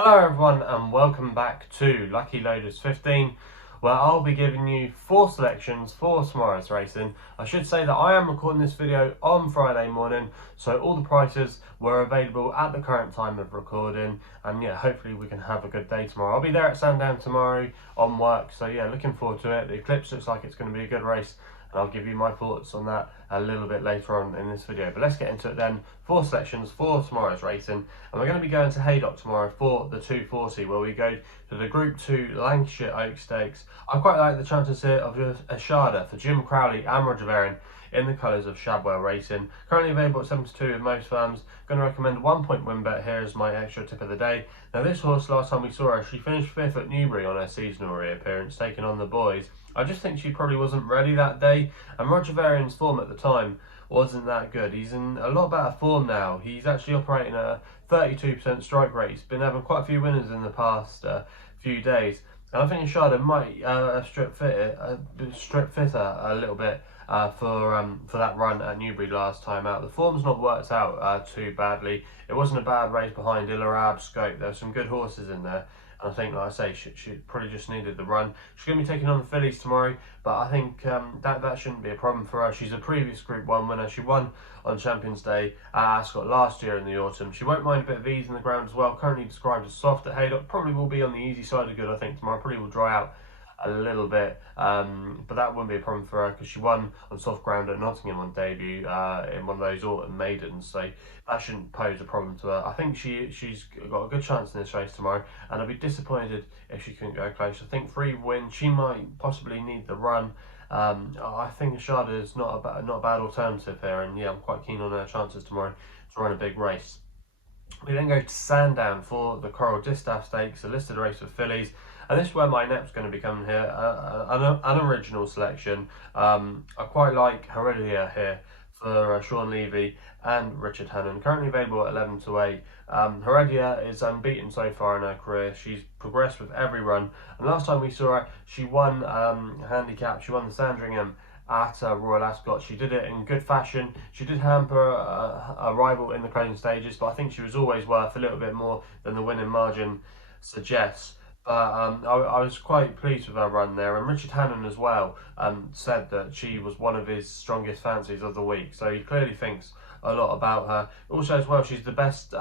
Hello everyone and welcome back to Lucky Loaders 15, where I'll be giving you 4 selections for tomorrow's racing. I should say that I am recording this video on Friday morning, so all the prices were available at the current time of recording, and yeah, hopefully we can have a good day tomorrow. I'll be there at Sandown tomorrow on work, so yeah, looking forward to it. The Eclipse looks like it's going to be a good race, and I'll give you my thoughts on that a little bit later on in this video. But let's get into it then. 4 selections for tomorrow's racing, and we're going to be going to Haydock tomorrow for the 240, where we go to the Group 2 Lancashire Oak Stakes. I quite like the chances here of Eshaada for Jim Crowley and Roger Varian in the colours of Shadwell Racing. Currently available at 72 in most firms. Going to recommend 1 point win bet here as my extra tip of the day. Now this horse, last time we saw her, she finished 5th at Newbury on her seasonal reappearance, taking on the boys. I just think she probably wasn't ready that day, and Roger Varian's form at the time wasn't that good. He's in a lot better form now. He's actually operating at a 32% strike rate. He's been having quite a few winners in the past few days, and I think Eshaada might strip fitter a little bit for that run at Newbury last time out. The form's not worked out too badly. It wasn't a bad race behind Ravenscraig. There were some good horses in there. And I think, like I say, she probably just needed the run. She's going to be taking on the fillies tomorrow, but I think that shouldn't be a problem for her. She's a previous Group 1 winner. She won on Champions Day at Ascot last year in the autumn. She won't mind a bit of ease in the ground as well. Currently described as soft at Haydock. Probably will be on the easy side of good, I think, tomorrow. Probably will dry out a little bit, but that wouldn't be a problem for her because she won on soft ground at Nottingham on debut in one of those autumn maidens, so that shouldn't pose a problem to her. I think she's got a good chance in this race tomorrow, and I'd be disappointed if she couldn't go close. I think 3 wins, she might possibly need the run. I think Eshaada is not a bad alternative here, and yeah, I'm quite keen on her chances tomorrow to run a big race. We then go to Sandown for the Coral-Eclipse Stakes, a listed race of fillies. And this is where my nep's going to be coming here, an original selection. I quite like Heredia here for Sean Levy and Richard Hannon. Currently available at 11 to 8. Heredia is unbeaten so far in her career. She's progressed with every run. And last time we saw her, she won handicap. She won the Sandringham at Royal Ascot. She did it in good fashion. She did hamper a rival in the closing stages, but I think she was always worth a little bit more than the winning margin suggests. I was quite pleased with her run there, and Richard Hannon as well said that she was one of his strongest fancies of the week, so he clearly thinks a lot about her. Also as well, she's the best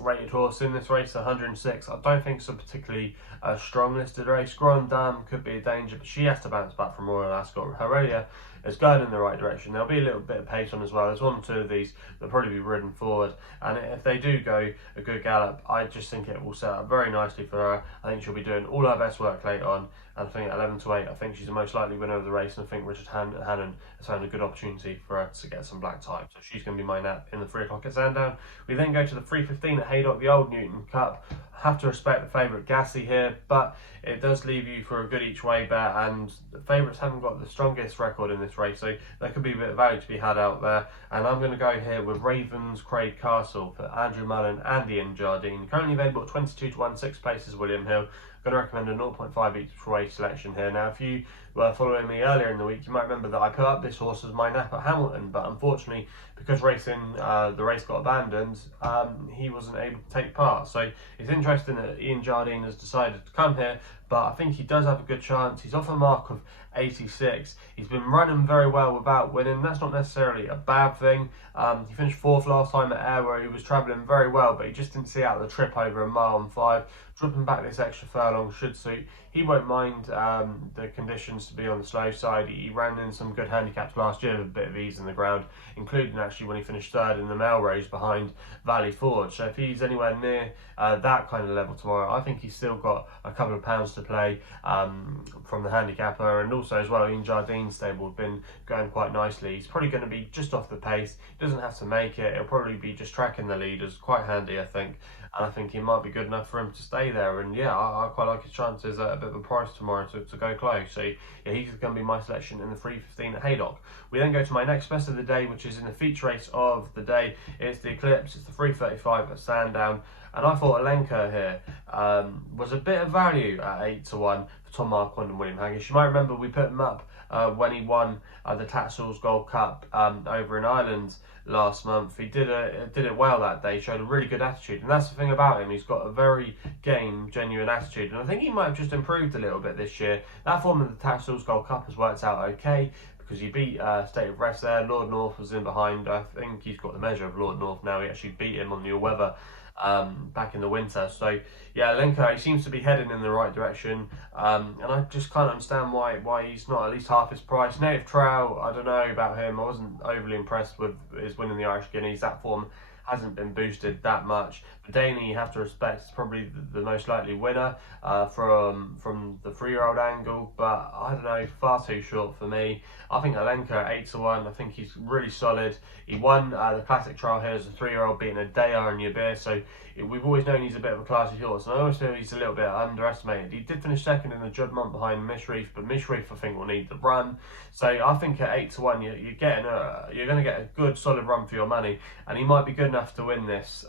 rated horse in this race, 106. I don't think it's a particularly strong listed race. Grand Dame could be a danger, but she has to bounce back from Royal Ascot. Heredia is going in the right direction. There'll be a little bit of pace on as well. There's 1 or 2 of these that'll probably be ridden forward, and if they do go a good gallop, I just think it will set up very nicely for her. I think she'll be doing all her best work later on, and I think at 11 to 8, I think she's the most likely winner of the race, and I think Richard Hannon has found a good opportunity for her to get some black type. So she's going to be my nap in the 3 o'clock at Sandown. We then go to the 3:15 at Haydock, the Old Newton Cup. Have to respect the favourite Gassy here, but it does leave you for a good each way bet, and the favourites haven't got the strongest record in this race, so there could be a bit of value to be had out there. And I'm going to go here with Ravenscraig Castle for Andrew Mullen and Ian Jardine. Currently available at 22 to 1, 6 places William Hill. Going to recommend a 0.5 each way selection here. Now, if you were following me earlier in the week, you might remember that I put up this horse as my nap at Hamilton, but unfortunately, because the race got abandoned, he wasn't able to take part. So it's interesting that Ian Jardine has decided to come here, but I think he does have a good chance. He's off a mark of 86. He's been running very well without winning. That's not necessarily a bad thing. He finished 4th last time at Ayr, where he was travelling very well, but he just didn't see out the trip over a mile and 5. Dropping back this extra furlong should suit. He won't mind the conditions to be on the slow side. He ran in some good handicaps last year with a bit of ease in the ground, including actually when he finished 3rd in the Melrose behind Valley Forge. So if he's anywhere near that kind of level tomorrow, I think he's still got a couple of pounds to play from the handicapper. And also as well, Ian Jardine's stable have been going quite nicely. He's probably going to be just off the pace. He doesn't have to make it. He'll probably be just tracking the leaders. Quite handy, I think. And I think he might be good enough for him to stay there. And yeah, I quite like his chances at a bit of a price tomorrow to go close. So yeah, he's going to be my selection in the 3:15 at Haydock. We then go to my next best of the day, which is in the feature race of the day. It's the Eclipse. It's the 3:35 at Sandown. And I thought Alenquer here was a bit of value at 8 to 1 for Tom Marquand and William Haggas. You might remember we put him up when he won the Tatsal's Gold Cup over in Ireland last month. He did it well that day, showed a really good attitude, and that's the thing about him. He's got a very game, genuine attitude, and I think he might have just improved a little bit this year. That form of the Tatsal's Gold Cup has worked out okay, because he beat State of Rest there. Lord North was in behind. I think he's got the measure of Lord North now. He actually beat him on the all-weather back in the winter. So yeah, Alenquer, he seems to be heading in the right direction, and I just can't understand why he's not at least half his price. Native Trail, I don't know about him. I wasn't overly impressed with his winning the Irish Guineas. That form hasn't been boosted that much. But Daney, you have to respect, is probably the most likely winner from the 3-year-old angle, but I don't know, far too short for me. I think Alenquer 8-1. I think he's really solid. He won the Classic Trial here as a 3-year-old, beating a Daya and Yabir, so we've always known he's a bit of a classy horse, and I always feel he's a little bit underestimated. He did finish second in the judgment behind Mishreef, but Mishreef I think will need the run. So I think at 8-1 you're going to get a good solid run for your money, and he might be good enough to win this.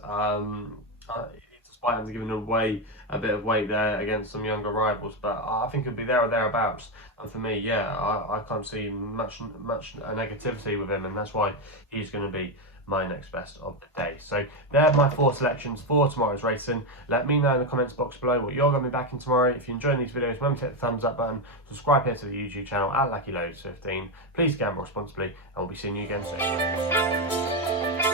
Despite him giving away a bit of weight there against some younger rivals, but I think he'll be there or thereabouts. And for me, yeah, I can't see much negativity with him, and that's why he's going to be my next best of the day. So there are my 4 selections for tomorrow's racing. Let me know in the comments box below what you're going to be backing tomorrow. If you're enjoying these videos, remember to hit the thumbs up button, subscribe here to the YouTube channel at LuckyLoads15. Please gamble responsibly, and we'll be seeing you again soon.